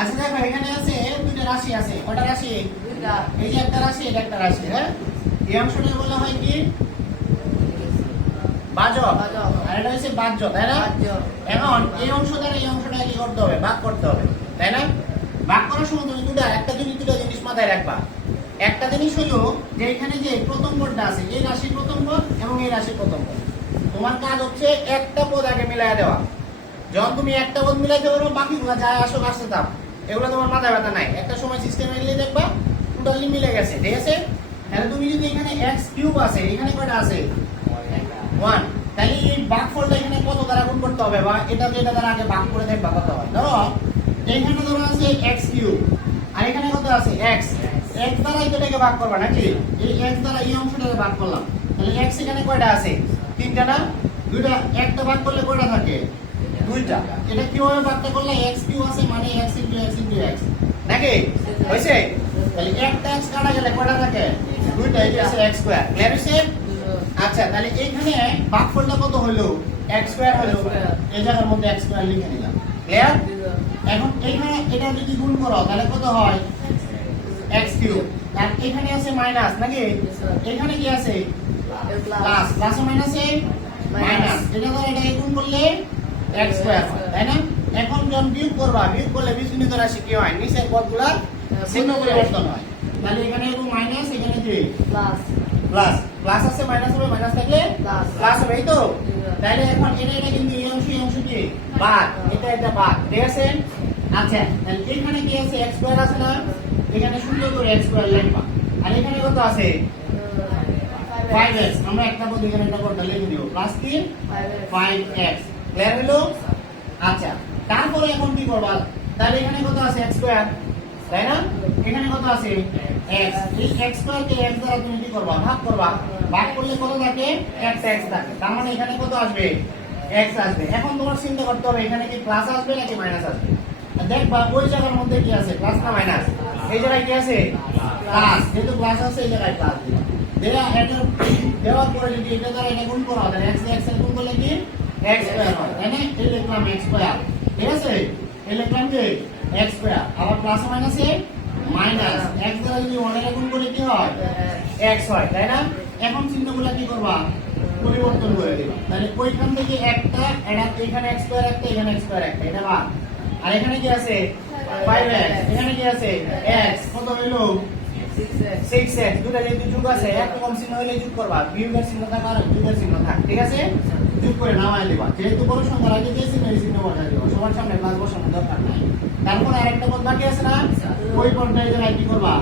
আচ্ছা দেখো এখানে আছে দুইটা রাশি আছে। কয়টা রাশি? দুইটা। এই যে একটা রাশি, এটা একটা রাশি। হ্যাঁ, এই অংশটা বলা হয় কি? ভাজক। ভাজক। আর এটা হচ্ছে বাহ্য, তাই না? ভাজক। এখন এই অংশ দ্বারা এই অংশটা কি করতে হবে? ভাগ করতে হবে, তাই না? ভাগ করার সময় তুমি দুটা জিনিস মাথায় রাখবা। একটা জিনিস হলো যে এখানে যে প্রথম পদটা আছে, এই রাশির প্রথম পদ এবং এই রাশির প্রথম পদ, তোমার কাজ হচ্ছে একটা পদ আগে মিলাইয়া দেওয়া। যখন তুমি একটা পদ মিলাইতে পারো, বাকিগুলো যায় আসুক আসতে থাক, এগুলো তোমার মাথায় ব্যথা নাই। একটা সময় সিস্টেমে গেলে দেখবা টোটালি মিলে গেছে, ঠিক আছে? তাহলে তুমি যদি এখানে x কিউব আছে, এখানে কয়টা আছে? 1। তাহলে এই ভাগফলটা এখানে কত দ্বারা গুণ করতে হবে, বা এটা যেটা দ্বারা আগে ভাগ করে দেখবা কত হয়। ধরো এইখানে ধরো আছে x কিউব, আর এখানে কত আছে? x। x দ্বারা এটাকে ভাগ করবা নাকি? এই x দ্বারা এই অংশটাকে ভাগ করলাম, তাহলে x এখানে কয়টা আছে? 3টা না? দুইটা। একটা ভাগ করলে কয়টা থাকে? 2টা। এটা কিভাবে ভাগটা করলে? x কিউব আছে মানে x * x * x নাকি? হইছে? তাহলে একটা x কাটা গেলে কয়টা থাকে? 2টা। এটা আছে x স্কয়ার। ক্লিয়ার হইছে? আচ্ছা, তাহলে এইখানে ভাগফলটা কত হলো? x স্কয়ার হলো। এই জায়গার মধ্যে x স্কয়ার লিখে দিলাম। ক্লিয়ার? এখন এইখানে এটা যদি গুণ করো তাহলে কত হয়? x cube. আর এখানে আছে মাইনাস নাকি? এখানে কি আছে? প্লাস। প্লাস মাইনাসে মাইনাস। এটা দ্বারা এটাকে গুণ করলে x স্কয়ার হয়, তাই না? এখন যখন বিয়োগ করবা, বিয়োগ করলে বীজগণিত রাশি কি হয়? নিচের পদগুলোর চিহ্ন পরিবর্তন হয়। তাহলে এখানে এরকম মাইনাস, এখানে কি প্লাস। প্লাস। প্লাস আছে, মাইনাস হবে, মাইনাস থাকলে প্লাস হবে, এই তো? তাহলে এখন এটা কিন্তু এই অংশ কি বাদ, এটা বাদ, ঠিক আছে? আচ্ছা, তাহলে এখানে কি আছে? x স্কয়ার আছে না? এখানে সুন্দর করে x স্কয়ার লিখবা। আর এখানে কত আছে? 5x। আমরা একটা পদ এখানে একটা পদটা লিখে দিব, প্লাস কি 5x। ক্লিয়ার হলো? আচ্ছা, তারপরে এখন কি করবা? তাহলে এখানে কত আছে? x স্কয়ার, তাই না? এখানে কত আছে? x। এই x স্কয়ার কে x দ্বারা তুমি কি করবা? ভাগ করবা। ভাগ করলে কত থাকে? x থাকে। তার মানে এখানে কত আসবে? x আসবে। এখন তোমার চিন্তা করতে হবে এখানে কি প্লাস আসবে নাকি মাইনাস আসবে। দেখবা ওই জায়গার মধ্যে কি আছে? প্লাস না মাইনাস? এই জায়গায় কি আছে? প্লাস। যেহেতু প্লাস আছে এই জায়গায় প্লাস দিবা। দেওয়ার পরে যদি এটা দ্বারা এটা গুণ করা হয় তাহলে x এর গুণ করলে কি x স্কয়ার হয়, তাই না? এই লিখলাম x স্কয়ার, ঠিক আছে? এই লিখলাম কি x স্কয়ার। আবার প্লাস মাইনাসে মাইনাস। x দ্বারা যদি 1 এর গুণ করে কি হয়? x হয়, তাই না? এখন চিহ্নগুলো কি করবা? পরিবর্তন করে দিবা। তাহলে ওইখান থেকে একটা, এটা এখানে x স্কয়ার একটা, এখানে x স্কয়ার একটা, এটা বাদ। আর এখানে কি আছে? 5x। এখানে কি আছে? x। কত হইলো? 6x। দুটো যেহেতু যোগ আছে, একরকম চিহ্ন হইলে যোগ করবা। বিয়োগের চিহ্ন থাক আর যোগের চিহ্ন থাক, ঠিক আছে? যোগ করে নামায় দিবা। যেহেতু বড় সংখ্যার আগে যে চিহ্ন এই চিহ্ন বসাই দিবা, সবার সামনে প্লাস বসানোর দরকার নাই। তারপর আরেকটা পদ বাকি আছে না? ওই পদটা এই জায়গায় কি করবা?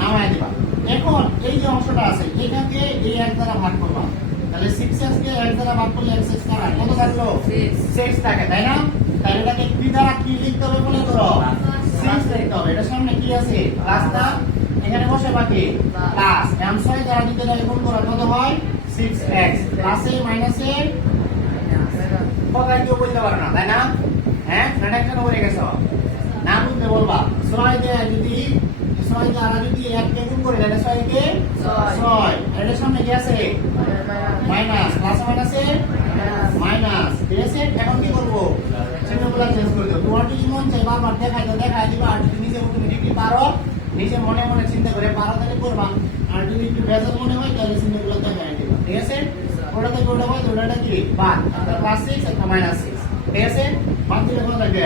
নামায় দিবা। এখন এই যে অংশটা আছে এটাকে এই এক দ্বারা ভাগ করবা। তাহলে 6x কে এক দ্বারা ভাগ করলে x স্কয়ার কত থাকলো? 6 থাকে, তাই না? তাহলে এটাকে কি দ্বারা কি লিখতে হবে বলে ধরো 6 লিখতে হবে। এটার সামনে কি আছে? প্লাস না? এখানে বসে বাকি প্লাস। এম 6 দ্বারা যদি এটা গুণ করা কত হয়? 6x। প্লাসে মাইনাসে কথাই কেউ বলতে পারে না, তাই না? হ্যাঁ, এটা কেন বলে গেছো? না বুঝতে বলবা। 6 দিয়ে যদি 6 দ্বারা যদি 1 কে গুণ করে তাহলে 6 কে 6। এটার সামনে কি আছে? মাইনাস। প্লাস মাইনাসে মাইনাস, ঠিক আছে? এখন কি করব? চিহ্নগুলো চেঞ্জ করে দাও। তোমার যদি মন চাই বারবার দেখাই দিবা। আর যদি নিজে অটোমেটিকলি পারো, নিজে মনে মনে চিন্তা করে পারো তাহলে করবা। আর যদি একটু বেজাল মনে হয় তাহলে চিহ্নগুলো দেখাই দিবা, ঠিক আছে? ওটা থেকে ওটা হয়, ওটা কি বাদ। একটা প্লাস 6 একটা মাইনাস 6, ঠিক আছে? বাদ দিলে কত থাকবে?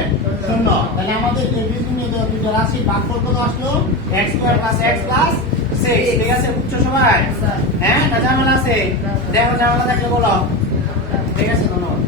0। তাহলে আমাদের এই বীজগণিত দুটো রাশি ভাগফল কত আসলো? x square plus x plus 6, ঠিক আছে? বুঝছো সবাই? হ্যাঁ, না ঝামেলা আছে? দেখো ঝামেলা থাকলে বলো, ঠিক আছে? ধন্যবাদ।